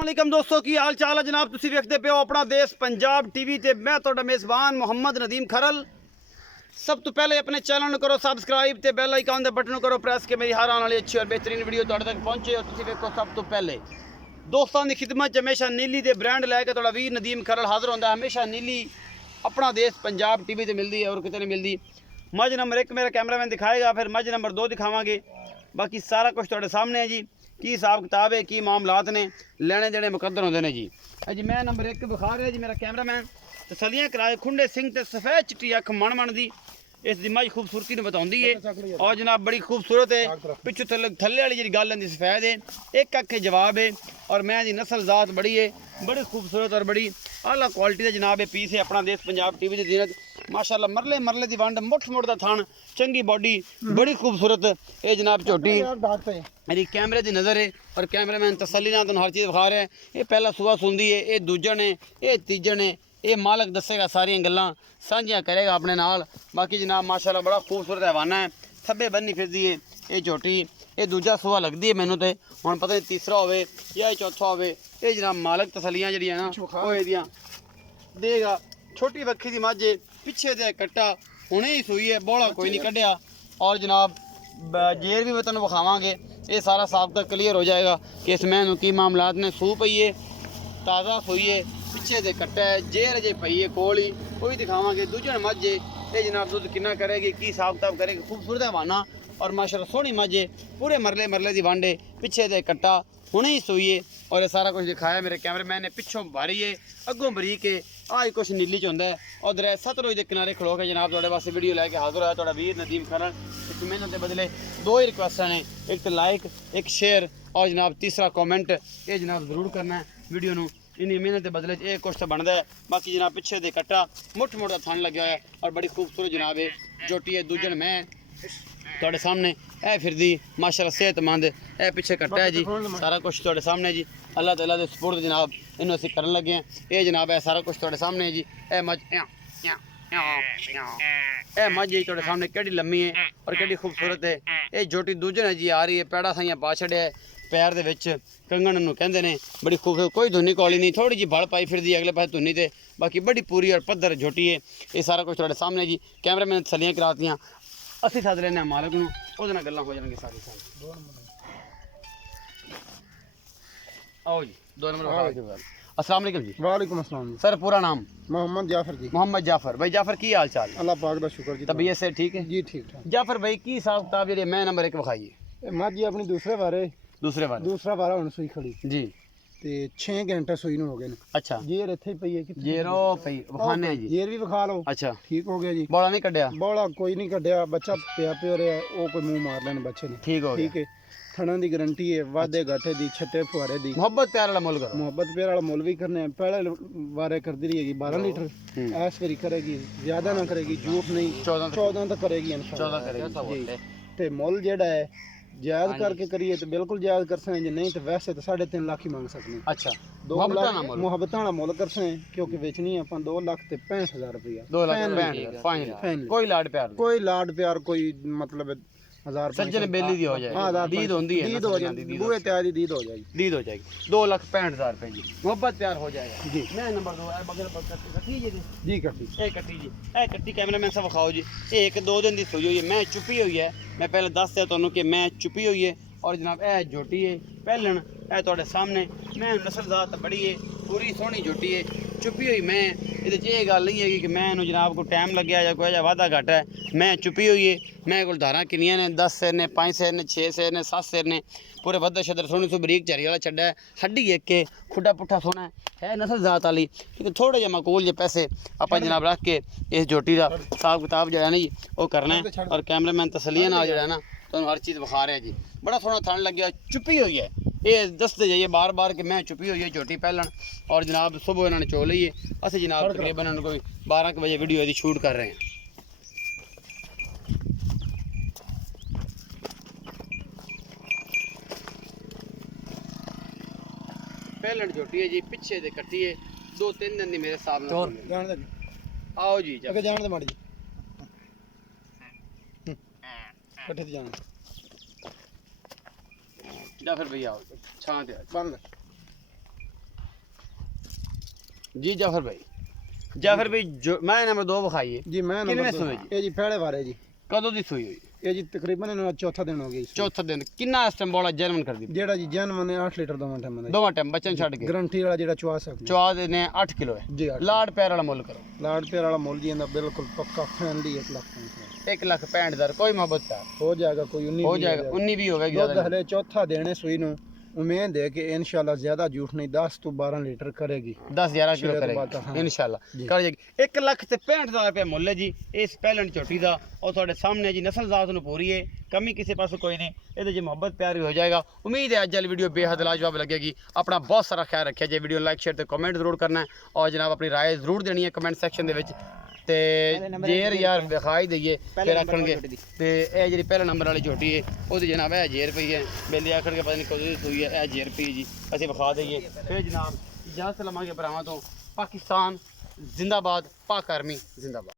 अस्सलाम दोस्तों की हाल चाल है जनाब। तुसी वेखदे पे हो अपना देश पंजाब टीवी ते मैं तुहाडा मेज़बान मोहम्मद नदीम खरल। सब तो पहले अपने चैनल करो सब्सक्राइब ते बेल आइकन दे बटन करो प्रेस के मेरी हर आने वाली अच्छी और बेहतरीन वीडियो तुहाडे तक पहुंचे। और तुसी वेखो सब तो पहले दोस्तों की खिदमत हमेशा नीली दे ब्रांड लैके तुहाडा वीर नदीम खरल हाजिर होंदा। हमेशा नीली अपना देश पंजाब टीवी ते मिलती है और कितने नहीं मिलती। मज नंबर 1 मेरा कैमरामैन दिखाएगा, फिर मज नंबर 2 दिखावांगे। बाकी सारा कुछ तुहाडे सामने है जी। की हिसाब किताब है, की मामलात ने, लेने देने मुकद्दर होंदे ने जी। जी मैं नंबर 1 विखा रहा जी मेरा कैमरामैन। तसलियां कराए खुंडे सिंह ते सफेद चिट्टी अख मन मन दी इस दी मज खूबसूरती ने बताउंदी है। और जनाब बड़ी खूबसूरत है। पिछू थल्ले वाली जी गल है सफेद है, एक अख जवाब है। और मैं जी नस्ल जात बड़ी है, बड़ी खूबसूरत और बड़ी आला क्वालिटी का जनाब है पीस है। अपना देश पंजाब टीवी की जीनत माशाल्लाह मरले मरले की वंड मुठ मुठ का थान चंगी बॉडी बड़ी खूबसूरत ये जनाब झोटी मेरी कैमरे की नज़र है। और कैमरामैन तसली ना तुहानू हर चीज़ विखा रहा है। ये पहला सुबह सुनती है, ये दूजन है, ये तीजन है। ये मालक दसेगा सारिया गल्लां साझियां करेगा अपने नाल। बाकी जनाब माशाल्लाह बड़ा खूबसूरत हैवाना है। थब्बे बन्नी फिरदी है ये झोटी। ये दूजा सुबह लगती है मैनू तो हुण पता नहीं तीसरा होवे या चौथा होवे। ये जनाब मालक तसलियां जिहड़ियां ना वो इहदियां देगा। छोटी वक्खी दी मझ पिछे दे कट्टा हुणे ही सूई है, बोला कोई नहीं कढ़िया। और जनाब जेर भी मैं तुहानू विखावांगे। ये सारा साफ तक क्लीयर हो जाएगा कि इस मैनू की मामलात ने। सू पई है, ताज़ा सूई है, पिछे दे कट्टा है, जेर अजे पई है कोल ही, वो भी दिखावांगे। दूजन मझ ये जनाब दुध कितना करेगी, की हिसाब किताब करेगी। खूबसूरत हैवाना और माशाल्लाह सोहनी मझ है, पूरे मरले मरले की वंड है, पिछे दे कट्टा हुणे ही सूई है। और ये सारा कुछ दिखाया मेरे कैमरामैन ने। पिछों भारी है, अगों बरीक है, आज कुछ नीली च होंदा है। और दर सतलुज के किनारे खड़ो के जनाब तुहाडे वास्ते वीडियो लैके हाजिर होया तुहाडा वीर नदीम खरल। इस मेहनत के बदले दो ही रिक्वेस्ट ने, एक तो लाइक एक शेयर और जनाब तीसरा कॉमेंट। ये जनाब जरूर करना है वीडियो नू। इन्नी मेहनत के बदले ये कुछ तो बनता है। बाकी जनाब पिछे दे कट्टा मुठ मुठ का थन लग्या है और बड़ी खूबसूरत जनाब है जोटी है। दूजन मैं तुहाडे सामने ए फिरदी माशाल्लाह सेहतमंद ए पिछे कट्टा है जी। सारा कुछ तुहाडे सामने जी। अल्लाह ताला दे सुपुर्द जनाब इन्हू असीं करन लगे हैं। ये जनाब है सारा कुछ तुहाडे सामने है जी। ए मझ ए मझ जी तुहाडे सामने केड़ी लम्मी है और केड़ी खूबसूरत है। ये जोटी दूजन है जी आ रही है, पैड़ा साइयां पा छड़िया है पैर दे विच, कंगण नूं कहंदे ने। बड़ी खूबसूरत, कोई धुनी कौली नहीं, थोड़ी जी बल पाई फिरदी अगले पासे धुनी ते। बाकी बड़ी पूरी और पद्धर झोटी है। ये सारा कुछ तुहाडे सामने जी। कैमरामैन तसलियां करातियां, असीं सद लेने मालक नूं, ओहदे नाल गल्लां हो जाणगे सारी सारी। आओ जी 2 नंबर। अस्सलाम वालेकुम जी। वालेकुम अस्सलाम सर पूरा नाम? मोहम्मद जाफर जी। मोहम्मद जाफर। भाई जाफर की हाल चाल? अल्लाह पाक दा शुक्र जी। तबीयत से ठीक है जी? ठीक ठाक। जाफर भाई की हिसाब किताब जी मैं नंबर 1 विखाइए मझ जी अपनी दूसरे बारे दूसरा बारा हुण सूई खड़ी जी ते 6 घंटे सूई नूं हो गए ने। अच्छा जेर इत्थे ही पई है कि जेरो पई विखाने जी। जेर भी विखा लो। अच्छा ठीक हो गया जी। बोला नहीं कढ़िया? बौला कोई नहीं कढ़िया, बच्चा पिया पियो रहा है, वो कोई मुंह मार लेने बच्चे ने। ठीक हो ठीक है, थणा दी गारंटी है, वादे घाटे दी, छट्टे फुहारे दी। मोहब्बत प्यार वाला मुल करो। मोहब्बत प्यार वाला मुल भी करने हैं। पहले वारे करती रहेगी 12 लीटर, ऐस बारी करेगी, ज्यादा ना करेगी, झूठ नहीं 14 तक करेगी इंशाल्लाह। 14 करेगी ते मुल जेड़ा है जायज करके करिए तो बिल्कुल जायज कर सकते हैं, नहीं तो वैसे तो 3.5 लाख ही मांग सकते हैं। अच्छा 2 लाख मुहब्बत वाला मुल कर सकते हैं, क्योंकि बेचनी है अपन 2 लाख ते 65,000 रुपया। 2 लाख फाइनल। कोई लाड प्यार कोई लाड प्यार कोई मतलब 1000 सज्जन बेली दी हो जाएगी। दीद होंदी है, दीद हो जाएगी, बूहे तैयारी दीद हो जाएगी। दीद हो जाएगी 2,65,000 रुपए जी। मोहब्बत प्यार हो जाएगा जी। मैं नंबर 2 है बगल पर कट्टी जी जी कट्टी ए कट्टी जी। ए कट्टी कैमरामैन साहब विखाओ जी। ये 1-2 दिन की सूई हुई है, मैं चुपी हुई है। मैं पहले दस दिया तुहानू कि मैं चुपी हुई है। और जनाब ए झोटी है पहलन ए तुहाडे सामने। मैं नस्ल जात बड़ी है, पूरी सोहनी झोटी है, चुपी हुई। मैं ये गल नहीं है कि मैं जनाब को टाइम लग्या या कोई वाधा घट है। मैं चुपी हुई है। मैं को धारा किनिया ने 10 सिर ने, 5 सिर ने, 6 सिर ने, 7 सिर ने, पूरे वधर शदर सोहनी सो बरीक झरी वाला छड्डा है। हड्डी एक के खुड्डा पुट्ठा सोना है नस्ल जात वाली। ठीक थोड़े जे मकूल जे पैसे आप जनाब रख के इस झोटी का हिसाब किताब जो है ना जी वो करना है। और कैमरामैन तसलियां नाल जो है ना तो हर चीज़ विखा रहे हैं जी। बड़ा सोहना थन लग्या, चुपी हुई है। ये दसते जाइए बार बार कि मैं चुपी हुई है झोटी पहलन। और जनाब सुबह इन्होंने चो ली है। असं जनाब तकरीबन कोई 12 बजे वीडियो यदि शूट कर रहे हैं। पहलन झोटी है जी, पिछे दे कट्टी है, 2-3 दिन की मेरे हिसाब नाल। आओ जी जान दे माड़ी जी कट्ठे ते जान जा फिर भैया आओ छां ते बंद जी जाफर भाई जो मैं नंबर 2 विखाई है जी मैं किन्ने नंबर सूए दो ये जी पहले बारे जी कदों दी सूई हुई ये जी तकरीबन इन्होंने चौथा दिन हो गया जी। चौथा दिन किन्ना इस टाइम बोला जन्म कर दी जेड़ा जी जन मने 8 लीटर दोवां टाइम मने दोवां टाइम बच्चन छड़ के गारंटी वाला जेड़ा चवा सकते चौआ ने 8 किलो है जी 8 लाड पैर वाला मुੱਲ करो लाड प्यार वाला मोल जी इंदा बिल्कुल पक्का फैमिली 1 लाख 1,65,000 कोई मोहब्बत प्यार हो जाएगा कोई 19 हो जाएगा 19 भी होगा दूध ज्यादा हले चौथा देने सुई नु उम्मीद है कि इंशाल्लाह ज्यादा झूठ नहीं 10 तो 12 लीटर करेगी 10-11 किलो शेर बात करेगी हाँ। इंशाल्लाह जी। कर जाएगी 1,65,000 रुपये मुੱਲ है जी इस ਪਹਿਲਣ ਝੋਟੀ ਦਾ और ਤੁਹਾਡੇ ਸਾਹਮਣੇ ਜੀ ਨਸਲ ਜ਼ਾਤ ਨੂੰ ਪੂਰੀ ਹੈ ਕਮੀ ਕਿਸੇ ਪਾਸੋਂ ਕੋਈ ਨਹੀਂ ਇਹਦੇ 'ਚ ਮੁਹੱਬਤ ਪਿਆਰ ਵੀ ਹੋ ਜਾਏਗਾ ਉਮੀਦ ਹੈ ਅੱਜ ਵਾਲੀ ਵੀਡੀਓ ਬੇहद ਲਾਜਵਾਬ ਲੱਗੇਗੀ ਆਪਣਾ ਬਹੁਤ ਸਾਰਾ ਖਿਆਲ ਰੱਖਿਆ ਜੇ ਵੀਡੀਓ ਲਾਈਕ ਸ਼ੇਅਰ ਤੇ ਕਮੈਂਟ ਜ਼ਰੂਰ ਕਰਨਾ ਹੈ ਔਰ ਜਨਾਬ ਆਪਣੀ ਰਾਏ ਜ਼ਰੂਰ ਦੇਣੀ ਹੈ ਕਮੈਂਟ ਸੈਕਸ਼ਨ ਦੇ ਵਿੱਚ ਤੇ ਜੇਰ ਯਾਰ ਵਿਖਾਈ ਦਈਏ ਫਿਰ ਆਖਣਗੇ ਤੇ ਇਹ ਜਿਹੜੀ ਪਹਿਲਾ ਨੰਬਰ ਵਾਲੀ ਝੋਟੀ ਹੈ ਉਹਦੀ ਜਨਾਬ ਇਹ ਜੇਰ ਪਈ ਹੈ ਬੇਲੇ ਆਖਣਗੇ ਪਤਾ ਨਹੀਂ ਕਦੋਂ ਦੀ ਸੂਈ ਹੈ ਇਹ ਜੇਰ ਪਈ ਜੀ ਅਸੀਂ ਵਿਖਾ ਦਈਏ ਫਿਰ ਜਨਾਬ ਇਜਾਜ਼ਤ ਲਵਾਂਗੇ ਭਰਾਵਾਂ ਤੋਂ ਪਾਕਿਸਤਾਨ ਜ਼ਿੰਦਾਬਾਦ ਪਾਕ ਆਰਮੀ ਜ਼ਿੰਦਾਬਾਦ